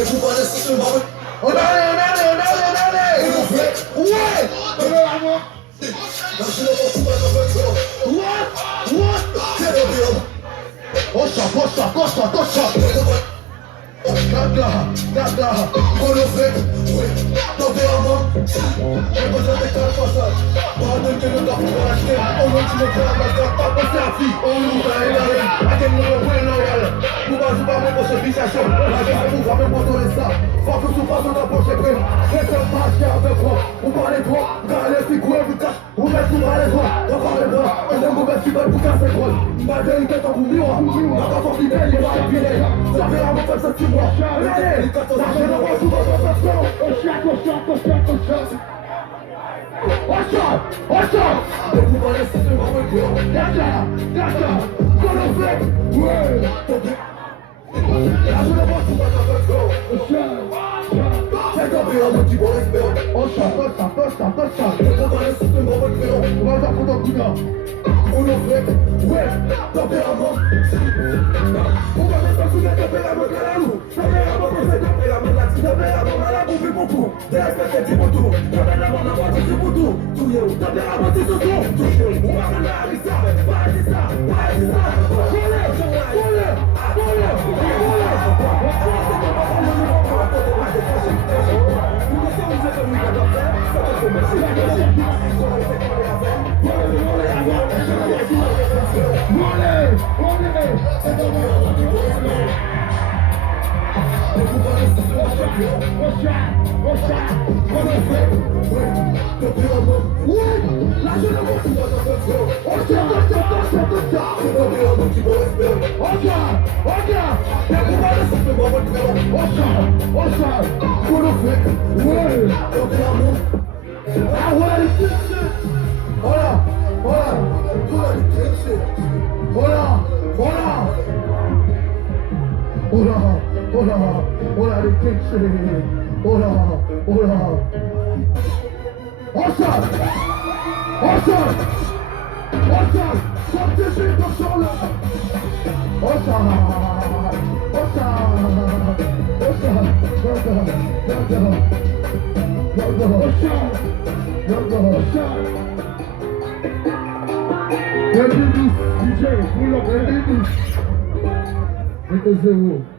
On allez. Ouais. Costa. Gaga, on le fait, oui, tempérament. J'ai besoin de ta façade. Pardon que le gars pour acheter. On va tuer la base, pas passer à fille. On nous va égaler, à quel moment on est loyal. Nous va pas même pour ce bichachon. La vie, on va même contrôler ça. Faut que tu fasses ton approche et prenne. Faites un passe avec quoi. On parle de toi, car les filles courent du cash. On met tout dans les doigts, on parle de toi. On est mauvais qui veulent pour casser quoi. Ma vérité est en bourbion. Ma pas fortinet, il va appuyer. Ça fait la montagne, ça tue moi. Allez, on le fait, ouais, tempérament. On va mettre sous le tempérament de la roue. Tempérament, c'est tempérament, la petite tempérament, la bouffe et beaucoup. T'es respecté, t'es pour tout. Tempérament, la voiture, c'est pour tout. Tout y'a où, tempérament, c'est tout. Toujours, on va faire la rissa, pas ça. DJ, pull up,